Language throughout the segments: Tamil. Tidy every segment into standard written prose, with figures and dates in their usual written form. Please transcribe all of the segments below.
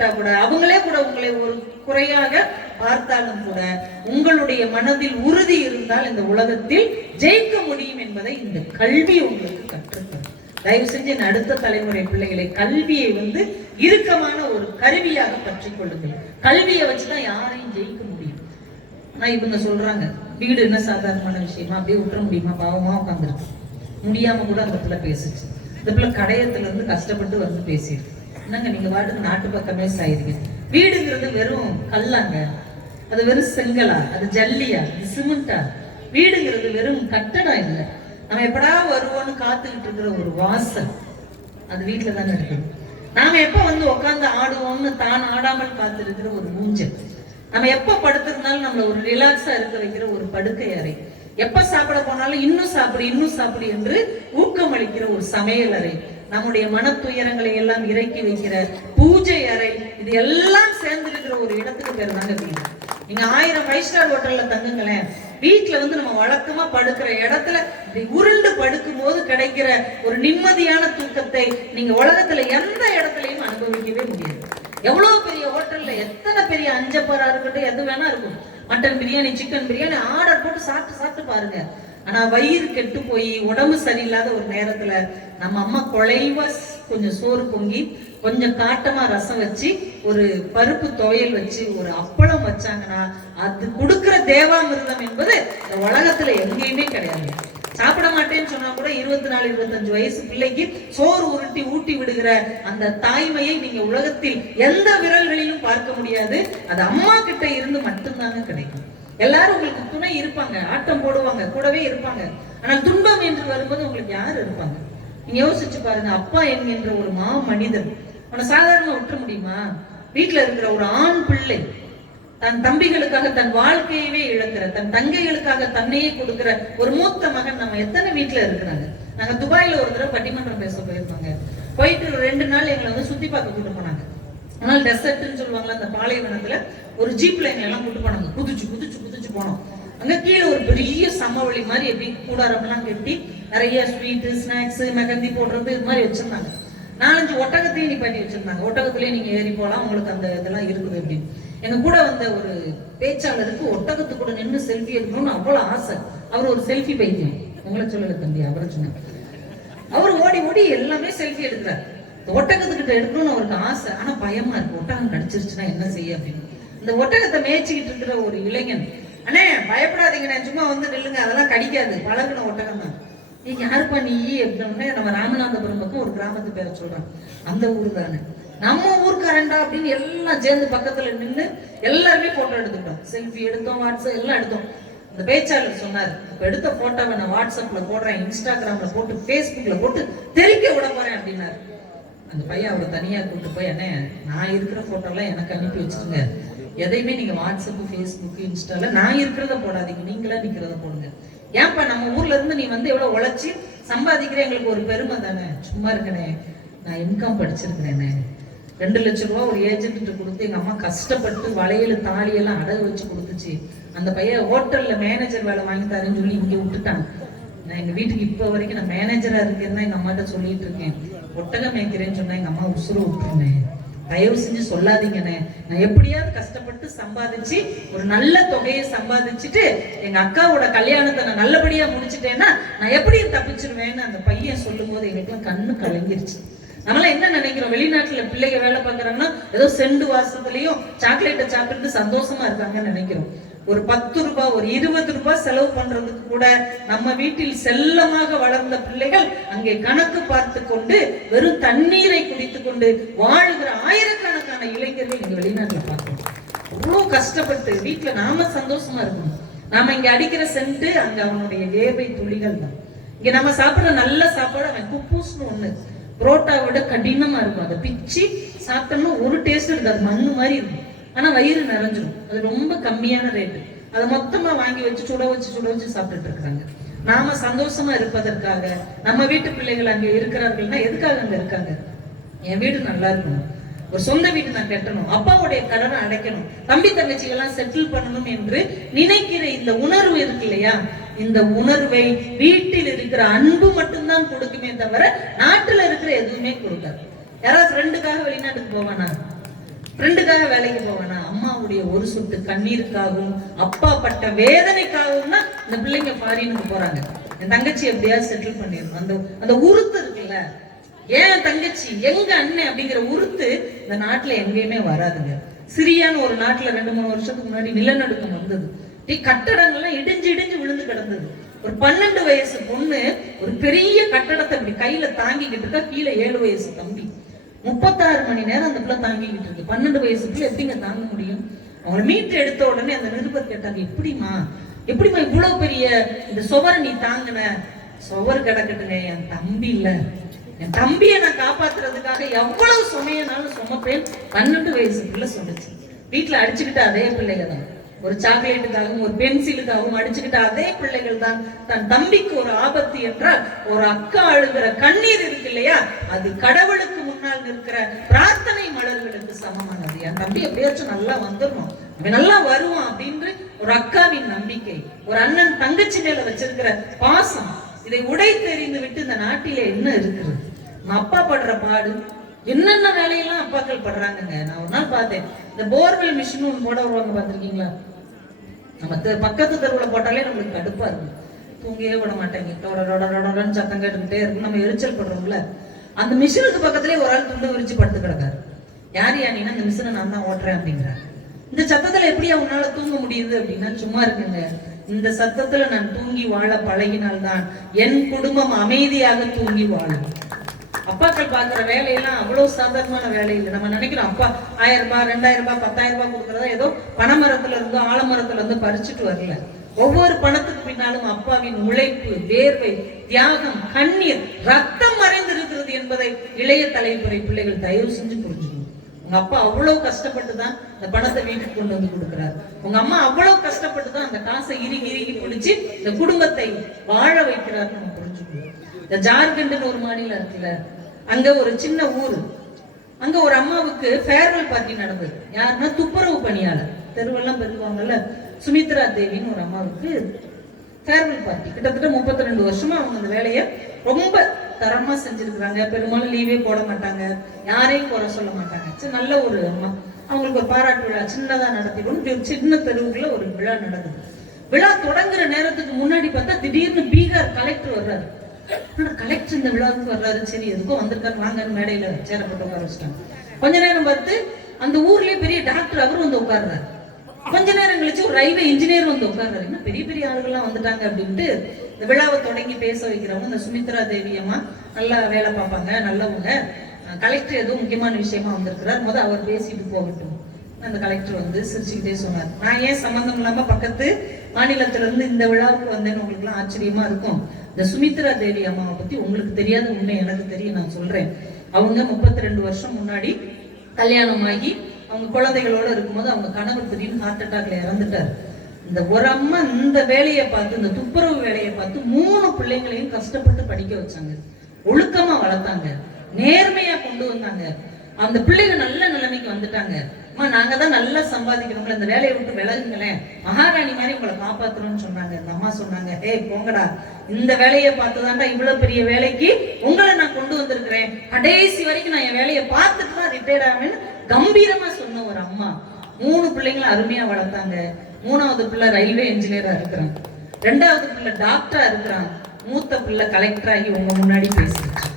பாராட்டிட்டா கூட, அவங்களே கூட உங்களை ஒரு குறையாக பார்த்தாலும் கூட, உங்களுடைய மனதில் உறுதி இருந்தால் இந்த உலகத்தில் ஜெயிக்க முடியும் என்பதை இந்த கல்வி உங்களுக்கு கற்றுத்தரும். தயவு செஞ்சு அடுத்த தலைமுறை பிள்ளைகளை கல்வியை இறுக்கமான ஒரு கருவியாக பற்றிக் கொள்ளுங்கள். கல்வியை வச்சுதான் யாரையும் ஜெயிக்க முடியும். ஆனா இவங்க சொல்றாங்க, வீடு என்ன சாதாரணமான விஷயமா, அப்படியே விட்டுற முடியுமா, பாவமா உட்காந்துருக்கு, முடியாம கூட அந்த பிள்ளை பேசுச்சு. இந்த பிள்ளை கடையத்துல இருந்து கஷ்டப்பட்டு பேசியிருக்கு. என்னங்க நீங்க வாட்டுக்கு நாட்டு பக்கமே சாயிருங்க. வீடுங்கிறது வெறும் கல்லாங்க, அது வெறும் செங்கலா, அது ஜல்லியா, அது சிமெண்டா? வீடுங்கிறது வெறும் கட்டடம் இல்லை. நம்ம எப்படா வருவோன்னு காத்துக்கிட்டு இருக்கிற ஒரு வாசல், அது வீட்டுல தானே இருக்குது. நாம எப்ப உட்காந்து ஆடுவோம்னு தான் ஆடாமல் காத்து இருக்கிற ஒரு ஊஞ்சல், நம்ம எப்ப படுத்திருந்தாலும் நம்மள ஒரு ரிலாக்ஸா இருக்க வைக்கிற ஒரு படுக்கை அறை, எப்ப சாப்பிட போனாலும் இன்னும் சாப்பிடு என்று ஊக்கம் அளிக்கிற ஒரு சமையல் அறை, நம்முடைய மன துயரங்களை எல்லாம் இறக்கி வைக்கிற பூஜை அறை, இது எல்லாம் சேர்ந்து இருக்கிற ஒரு இடத்துக்கு பேர் தாங்க வீடு. நீங்க 1000 5 ஸ்டார் ஹோட்டல்ல தங்குங்களேன், வீட்டுல நம்ம வழக்கமா படுக்கிற இடத்துல உருண்டு படுக்கும் போது கிடைக்கிற ஒரு நிம்மதியான தூக்கத்தை நீங்க உலகத்துல எந்த இடத்துலயும் அனுபவிக்கவே முடியாது. எவ்வளவு பெரிய ஹோட்டல்ல எத்தனை பெரிய அஞ்சப்பரா இருக்கட்டும், எது வேணா இருக்கும், mutton biryani, chicken biryani order போட்டு சாப்பிட்டு பாருங்க. ஆனா வயிறு கெட்டு போய் உடம்பு சரியில்லாத ஒரு நேரத்துல நம்ம அம்மா குழைவா கொஞ்சம் சோறு பொங்கி, கொஞ்சம் காட்டமா ரசம் வச்சு, ஒரு பருப்பு துவையல் வச்சு, ஒரு அப்பளம் வச்சாங்கன்னா அது கொடுக்கிற தேவாமிர்தம் என்பது இந்த உலகத்துல எங்கேயுமே கிடையாது. சாப்பிட மாட்டேன்னு சொன்னா கூட 24 25 வயசு பிள்ளைக்கு சோறு உருட்டி ஊட்டி விடுகிற அந்த தாய்மையை நீங்க உலகத்தில் எந்த விரல்களிலும் பார்க்க முடியாது. அது அம்மா கிட்ட இருந்து மட்டும்தாங்க கிடைக்கும். எல்லாரும் உங்களுக்கு துணை இருப்பாங்க, ஆட்டம் போடுவாங்க, கூடவே இருப்பாங்க. ஆனால் துன்பம் என்று வரும்போது உங்களுக்கு யாரு இருப்பாங்க? நீங்க யோசிச்சு பாருங்க. அப்பா என்கின்ற ஒரு மனிதன் அவனை சாதாரணமா விட்டுற முடியுமா? வீட்டுல இருக்கிற ஒரு ஆண் பிள்ளை தன் தம்பிகளுக்காக தன் வாழ்க்கையவே இழக்கிற, தன் தங்கைகளுக்காக தன்னையே கொடுக்கிற ஒரு மூத்த மகன் நம்ம எத்தனை வீட்டுல இருக்கிறாங்க. நாங்க துபாயில ஒரு தடவை பட்டிமன்றம் பேச போயிருப்பாங்க. போயிட்டு 2 நாள் எங்களை சுத்தி பார்க்க கூட்டு போனாங்க. ஆனால் டெசர்ட்னு சொல்லுவாங்களா, அந்த பாலைவனத்துல ஒரு ஜீப்ல எங்களை எல்லாம் கூட்டு போனாங்க. குதிச்சு போனோம். அங்க கீழே ஒரு பெரிய சமவெளி மாதிரி எப்படி கூடாரம்லாம் கட்டி நிறைய ஸ்வீட்டு, ஸ்நாக்ஸ், மெகந்தி போடுறது இது மாதிரி வச்சிருந்தாங்க. 4-5 ஒட்டகத்தையும் நீ பண்ணி வச்சிருந்தாங்க. ஒட்டகத்திலேயே நீங்க ஏறி போகலாம், உங்களுக்கு அந்த இதெல்லாம் இருக்குது அப்படின்னு. எங்க கூட வந்த ஒரு பேச்சாளருக்கு ஒட்டகத்து கூட நின்று செல்ஃபி எடுக்கணும்னு அவ்வளவு ஆசை. அவர் ஒரு செல்ஃபி பைத்தியம். உங்களை சொல்லல தம்பி, அவரை சொன்னாங்க. அவர் ஓடி எல்லாமே செல்ஃபி எடுக்கிறார். ஒட்டகத்துக்கிட்ட எடுக்கணும்னு அவருக்கு ஆசை. ஆனா பயமா இருக்கு, ஒட்டகம் கடிச்சிருச்சுன்னா என்ன செய்ய அப்படின்னு. இந்த ஒட்டகத்தை மேய்ச்சிக்கிட்டு இருக்கிற ஒரு இளைஞன், அண்ணே பயப்படாதீங்க, நான் சும்மா நில்லுங்க, அதெல்லாம் கடிக்காது, பழகுன ஒட்டகம் தான். நீங்க யாருப்பா நீ அப்படின்னே நம்ம ராமநாதபுரம் பக்கம் ஒரு கிராமத்து பேரை சொல்றான். அந்த ஊரு தானே நம்ம ஊருக்காரண்டா அப்படின்னு எல்லாம் சேர்ந்து பக்கத்துல நின்று எல்லாருமே போட்டோ எடுத்துக்கிட்டோம், செல்ஃபி எடுத்தோம், வாட்ஸ்அப் எல்லாம் எடுத்தோம். அந்த பேச்சாளர் சொன்னார், இப்ப எடுத்த போட்டோவை நான் வாட்ஸ்அப்ல போடுறேன், இன்ஸ்டாகிராம்ல போட்டு, பேஸ்புக்ல போட்டு தெரிக்க விட போறேன் அப்படின்னாரு. அந்த பையன் அவரை தனியா கூப்பிட்டு போய், அண்ணே நான் இருக்கிற போட்டோலாம் எனக்கு அனுப்பி வச்சுருங்க, எதையுமே நீங்க வாட்ஸ்அப், ஃபேஸ்புக், இன்ஸ்டால நான் இருக்கிறத போடாதீங்க, நீங்களா நிக்கிறத போடுங்க. ஏன்ப்பா நம்ம ஊர்ல இருந்து நீ எவ்வளவு உழைச்சி சம்பாதிக்கிற, எங்களுக்கு ஒரு பெருமை தானே. சும்மா இருக்கனே, நான் இன்கம் படிச்சிருக்கிறேனே, 2 லட்சம் ரூபா ஒரு ஏஜென்ட் கொடுத்து எங்க அம்மா கஷ்டப்பட்டு வளையல் தாலியெல்லாம் அடகு வச்சு கொடுத்துச்சு. அந்த பையன் ஹோட்டல்ல மேனேஜர் வேலை வாங்கி தரேன்னு சொல்லி இங்க விட்டுட்டான். நான் எங்க வீட்டுக்கு இப்ப வரைக்கும் நான் மேனேஜரா இருக்கேன்னு எங்க அம்மாட்ட சொல்லிட்டு இருக்கேன். ஒட்டகம் மேய்க்கிறேன்னு சொன்னா எங்க அம்மா உசுறு விட்டுருந்தேன். தயவு செஞ்சு சொல்லாதீங்கண்ணே, நான் எப்படியாவது கஷ்டப்பட்டு சம்பாதிச்சு ஒரு நல்ல தொகையை சம்பாதிச்சுட்டு எங்க அக்காவோட கல்யாணத்தை நான் நல்லபடியா முடிச்சுட்டேன்னா நான் எப்படியும் தப்பிச்சிருவேன்னு அந்த பையன் சொல்லும் போது எங்களுக்குலாம் கண்ணு கலங்கிருச்சு. நம்மளாம் என்ன நினைக்கிறோம், வெளிநாட்டுல பிள்ளைங்க வேலை பார்க்கறாங்கன்னா ஏதோ செண்டு வாசத்துலயும் சாக்லேட்டை சாப்பிட்டு சந்தோஷமா இருக்காங்கன்னு நினைக்கிறோம். ஒரு 10 ரூபாய், ஒரு 20 ரூபாய் செலவு பண்றதுக்கு கூட நம்ம வீட்டில் செல்லமாக வளர்ந்த பிள்ளைகள் அங்கே கணக்கு பார்த்து கொண்டு வெறும் தண்ணீரை குடித்துக் கொண்டு வாழ்கிற ஆயிரக்கணக்கான இளைஞர்கள் இங்க வெளிநாட்டுல பார்க்கணும். அவ்வளவு கஷ்டப்பட்டு வீட்டுல நாம சந்தோஷமா இருக்கணும். நாம இங்க அடிக்கிற சென்ட் அங்க அவனுடைய வேர்வை துளிகள் தான். இங்க நம்ம சாப்பிடுற நல்ல சாப்பாடு அவன் குப்பூஸ்னு ஒண்ணு புரோட்டா விட கடினமா இருக்கும். அதை பிச்சு சாப்பிட்டோம்னா ஒரு டேஸ்ட் இருக்காது, மண்ணு மாதிரி இருக்கும். ஆனா வயிறு நிறைஞ்சிடும். அது ரொம்ப கம்மியான ரேட்டு. அதை மொத்தமா வாங்கி வச்சு சுட வச்சு சாப்பிட்டுட்டு இருக்காங்க. நாம சந்தோஷமா இருப்பதற்காக நம்ம வீட்டு பிள்ளைகள் அங்க இருக்கிறார்கள்னா எதுக்காக அங்க இருக்காங்க? என் வீடு நல்லா இருக்கணும், ஒரு சொந்த வீடு நான் கட்டணும், அப்பாவுடைய கடனை அடைக்கணும், தம்பி தங்கச்சிகள்லாம் செட்டில் பண்ணணும் என்று நினைக்கிற இந்த உணர்வு இருக்கு இல்லையா, இந்த உணர்வை வீட்டில் இருக்கிற அன்பு மட்டும்தான் கொடுக்குமே தவிர நாட்டுல இருக்கிற எதுவுமே கொடுக்காது. யாராவது ஃப்ரெண்டுக்காக வெளிநாட்டுக்கு போவானா? ஃப்ரெண்டுக்காக வேலைக்கு போவேனா, அம்மாவுடைய ஒரு சொட்டு கண்ணீருக்காகவும் அப்பா பட்ட வேதனைக்காகவும் தான் இந்த பிள்ளைங்க ஃபாரினுக்கு போறாங்க. என் தங்கச்சி எப்படியாவது செட்டில் பண்ணிடணும். அந்த உறுத்து இருக்குல்ல, ஏன் தங்கச்சி எங்க அண்ணன் அப்படிங்கிற உறுத்து இந்த நாட்டுல எங்கேயுமே வராதுங்க. சிரியான்னு ஒரு நாட்டுல 2-3 வருஷத்துக்கு முன்னாடி நிலநடுக்கம் வந்தது. கட்டடங்கள்லாம் இடிஞ்சு இடிஞ்சு விழுந்து கிடந்தது. ஒரு 12 வயசு பொண்ணு ஒரு பெரிய கட்டடத்தை இப்படி கையில தாங்கிக்கிட்டு இருக்கா. கீழே 7 வயசு தம்பி. 36 மணி நேரம் அந்த பிள்ளை தாங்கிக்கிட்டு இருக்கு. 12 வயசுக்குள்ள எப்படிங்க தாங்க முடியும்? அவங்களை மீட்டு எடுத்த உடனே அந்த நிருபர் கேட்டாங்க, எப்படிமா இவ்வளவு பெரிய இந்த சுவரை நீ தாங்கின? சுவர் கிடக்கட்டுங்க, என் தம்பி இல்ல, என் தம்பியை நான் காப்பாத்துறதுக்காக எவ்வளவு சுமையனாலும் சுமப்பேன் 12 வயசுக்குள்ள சொல்லுச்சு. வீட்டுல அடிச்சுக்கிட்ட அதே பிள்ளைகள் தான். ஒரு சாக்லேட்டுக்காகவும் ஒரு பென்சிலுக்காகவும் அடிச்சுக்கிட்ட அதே பிள்ளைகள் தான். தன் தம்பிக்கு ஒரு ஆபத்து என்றால் ஒரு அக்கா அழுகிற கண்ணீர் இருக்கு இல்லையா, அது கடவுளுக்கு முன்னால் நிற்கிற பிரார்த்தனை மலர்களுக்கு சமமானது. என் தம்பி எப்படியாச்சும் நல்லா வந்துடணும், அவன் நல்லா வருவான் அப்படின்று ஒரு அக்காவின் நம்பிக்கை, ஒரு அண்ணன் தங்கச்சி மேல வச்சிருக்கிற பாசம், இதை உடை தெரிந்து விட்டு இந்த நாட்டிலே என்ன இருக்கிறது? அப்பா படுற பாடு, என்னென்ன வேலையெல்லாம் அப்பாக்கள் படுறாங்க. நான் ஒரு நாள் பார்த்தேன், இந்த போர்வெல் மிஷின் ஒன்று போட வருவாங்க, பார்த்துருக்கீங்களா? நம்ம பக்கத்து தெருவில் போட்டாலே நம்மளுக்கு கடுப்பா இருக்கும், தூங்கவே விட மாட்டேங்க, சத்தம் கேட்டுக்கிட்டே இருக்கும், நம்ம எரிச்சல் படுறோம்ல. அந்த மிஷினுக்கு பக்கத்துலேயே ஒரு ஆள் துண்டு விரிச்சு படுத்து கிடக்காரு. யார் யானின்னா இந்த மிஷினை நான் தான் ஓட்டுறேன் அப்படிங்கிறாரு. இந்த சத்தத்துல எப்படியா உன்னால தூங்க முடியுது அப்படின்னா, சும்மா இருக்குங்க, இந்த சத்தத்துல நான் தூங்கி வாழ பழகினால்தான் என் குடும்பம் அமைதியாக தூங்கி வாழும். அப்பாக்கள் பாக்குற வேலையெல்லாம் அவ்வளவு சாதாரணமான வேலை இல்லை. நம்ம நினைக்கிறோம் அப்பா 1000 ரூபாய் 2000 ரூபாய் 10,000 ரூபாய் கொடுக்கறதா ஏதோ பனைமரத்துல இருந்து ஆலமரத்துல இருந்து பறிச்சுட்டு வரல. ஒவ்வொரு பணத்துக்கு பின்னாலும் அப்பாவின் உழைப்பு, வேர்வை, தியாகம், கண்ணீர், ரத்தம் மறைந்து இருக்கிறது என்பதை இளைய தலைமுறை பிள்ளைகள் தயவு செஞ்சு புரிஞ்சுக்கணும். உங்க அப்பா அவ்வளவு கஷ்டப்பட்டு தான் இந்த பணத்தை வீட்டுக்கு கொண்டு வந்து கொடுக்குறாரு. உங்க அம்மா அவ்வளவு கஷ்டப்பட்டு தான் அந்த காசை இறுகி பிடிச்சு இந்த குடும்பத்தை வாழ வைக்கிறாரு. நம்ம புரிஞ்சுக்கணும். இந்த ஜார்க்கண்ட்னு ஒரு மாநிலம் இருக்குல்ல, அங்க ஒரு சின்ன ஊரு, அங்க ஒரு அம்மாவுக்கு ஃபேர்வெல் பார்ட்டி நடந்தது. யாருன்னா துப்புரவு பணியாளர், தெருவெல்லாம் பெருக்குவாங்கல்ல, சுமித்ரா தேவின்னு ஒரு அம்மாவுக்கு ஃபேர்வெல் பார்ட்டி. கிட்டத்தட்ட 32 வருஷமா அவங்க அந்த வேலையை ரொம்ப தரமா செஞ்சிருக்கிறாங்க. பெரும்பாலும் லீவே போட மாட்டாங்க, யாரையும் குறை சொல்ல மாட்டாங்க. சரி, நல்ல ஒரு அம்மா. அவங்களுக்கு ஒரு பாராட்டு விழா சின்னதா நடத்திக்கணும். ஒரு சின்ன தெருவுக்குள்ள ஒரு விழா நடக்குது. விழா தொடங்குற நேரத்துக்கு முன்னாடி பார்த்தா திடீர்னு பீகார் கலெக்டர் வர்றாரு. கலெக்டர் இந்த விழாவுக்கு வர்றாரு, சரி எதுக்கும் வந்திருக்காரு, வாங்கன்னு மேடையில சேரப்பட்டு உட்கார வச்சுட்டாங்க. கொஞ்ச நேரம் பார்த்து அந்த ஊர்லயே பெரிய டாக்டர் அவரும் வந்து உட்கார்றாரு. கொஞ்ச நேரம் கழிச்சு ஒரு ரயில்வே இன்ஜினியர் வந்து உட்கார்றாரு. இன்னும் பெரிய பெரிய ஆளுகள்லாம் வந்துட்டாங்க அப்படின்ட்டு இந்த விழாவை தொடங்கி பேச வைக்கிறவங்க இந்த சுமித்ரா தேவி அம்மா நல்லா வேலை பார்ப்பாங்க, நல்லவங்க. கலெக்டர் ஏதோ முக்கியமான விஷயமா வந்திருக்கிறார், முதல் அவர் பேசிட்டு போகட்டும். அந்த கலெக்டர் வந்து சிரிச்சுக்கிட்டே சொன்னார், நான் ஏன் சம்பந்தம் இல்லாம பக்கத்து மாநிலத்துல இருந்து இந்த விழாவுக்கு வந்தேன்னு உங்களுக்கு எல்லாம் ஆச்சரியமா இருக்கும். இந்த சுமித்ரா தேவி அம்மாவை பத்தி உங்களுக்கு தெரியாத உண்மை எனக்கு தெரியும், நான் சொல்றேன். அவங்க 32 வருஷம் முன்னாடி கல்யாணம் ஆகி அவங்க குழந்தைகளோட இருக்கும்போது அவங்க கணவர் திடீர்னு ஹார்ட் அட்டாக்ல இறந்துட்டார். இந்த ஒரு அம்மா இந்த வேலையை பார்த்து, இந்த துப்புரவு வேலையை பார்த்து 3 பிள்ளைங்களையும் கஷ்டப்பட்டு படிக்க வச்சாங்க, ஒழுக்கமா வளர்த்தாங்க, நேர்மையா கொண்டு வந்தாங்க. அந்த பிள்ளைங்க நல்ல நிலைமைக்கு வந்துட்டாங்க. அம்மா நாங்க தான் நல்லா சம்பாதிக்கிறோம்ல, இந்த வேலையை விட்டு விலகுங்களேன், மகாராணி மாதிரி உங்களை காப்பாத்துறோம்னு சொன்னாங்க. இந்த அம்மா சொன்னாங்க, ஏய் போங்கடா, இந்த வேலையை பார்த்துதான்டா இவ்வளவு பெரிய வேலைக்கு உங்களை நான் கொண்டு வந்திருக்கிறேன், கடைசி வரைக்கும் நான் என் வேலையை பார்த்துட்டு தான் ரிட்டையர்ட் ஆவேன்னு கம்பீரமா சொன்ன ஒரு அம்மா 3 பிள்ளைங்களை அருமையா வளர்த்தாங்க. 3வது பிள்ளை ரயில்வே இன்ஜினியரா இருக்கிறான், 2வது பிள்ளை டாக்டரா இருக்கிறான், மூத்த பிள்ளை கலெக்டர் ஆகி உங்க முன்னாடி பேசிட்டு.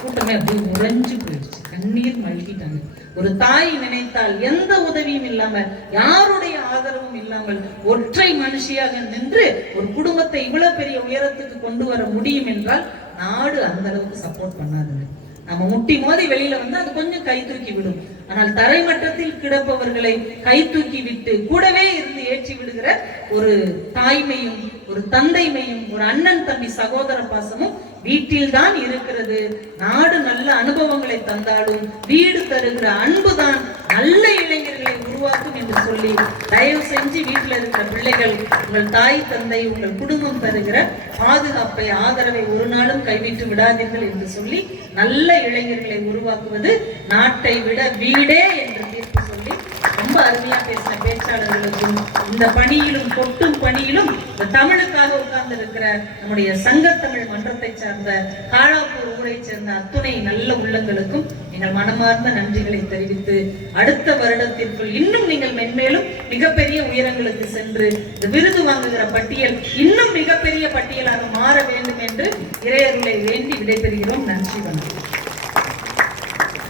கூட்டமே அப்படியே உறைஞ்சு போயிடுச்சு, கண்ணீர் மல்கிட்டாங்க. ஒரு தாய் நினைத்தால் எந்த உதவியும் இல்லாமல், யாருடைய ஆதரவும் இல்லாமல் ஒற்றை மனுஷியாக நின்று ஒரு குடும்பத்தை இவ்வளவு பெரிய உயரத்துக்கு கொண்டு வர முடியும் என்றால் நாடு அந்த அளவுக்கு சப்போர்ட் பண்ணாதுங்க. நம்ம முட்டி மோதி வெளியில வந்து அது கொஞ்சம் கை தூக்கி விடும். ஆனால் தரைமட்டத்தில் கிடப்பவர்களை கை தூக்கி விட்டு கூடவே இருந்து ஏற்றி விடுகிற ஒரு தாய்மையும் ஒரு தந்தைமையும் ஒரு அண்ணன் தம்பி சகோதர பாசமும் வீட்டில் தான் இருக்கிறது. நாடு நல்ல அனுபவங்களை தந்தாலும் வீடு தருகிற அன்புதான் நல்ல இளைஞர்களை உருவாக்கும் என்று சொல்லி தயவு செஞ்சு வீட்டில் இருக்கிற பிள்ளைகள், உங்கள் தாய் தந்தை உங்கள் குடும்பம் தருகிற பாதுகாப்பை ஆதரவை ஒரு நாளும் கைவிட்டு விடாதீர்கள் என்று சொல்லி நல்ல இளைஞர்களை உருவாக்குவது நாட்டை விட வீடே என்று தீர்ப்பு சொல்லி ரொம்ப ரொம்ப அருமையா பேசின பேச்சாளர்களுக்கும் இந்த பணியிலும் கொட்டும் பணியிலும் இந்த தமிழுக்காக உட்கார்ந்து இருக்கிற நம்முடைய சங்கத்தமிழ் மன்றத்தை சார்ந்த காளாப்பூர் ஊரை சேர்ந்த அத்துணை நல்ல உள்ளங்களுக்கும் எங்கள் மனமார்ந்த நன்றிகளை தெரிவித்து அடுத்த வருடத்திற்குள் இன்னும் நீங்கள் மென்மேலும் மிகப்பெரிய உயரங்களுக்கு சென்று இந்த விருது வாங்குகிற பட்டியல் இன்னும் மிகப்பெரிய பட்டியலாக மாற வேண்டும் என்று இறையருளை வேண்டி விடைபெறுகிறோம். நன்றி, வணக்கம்.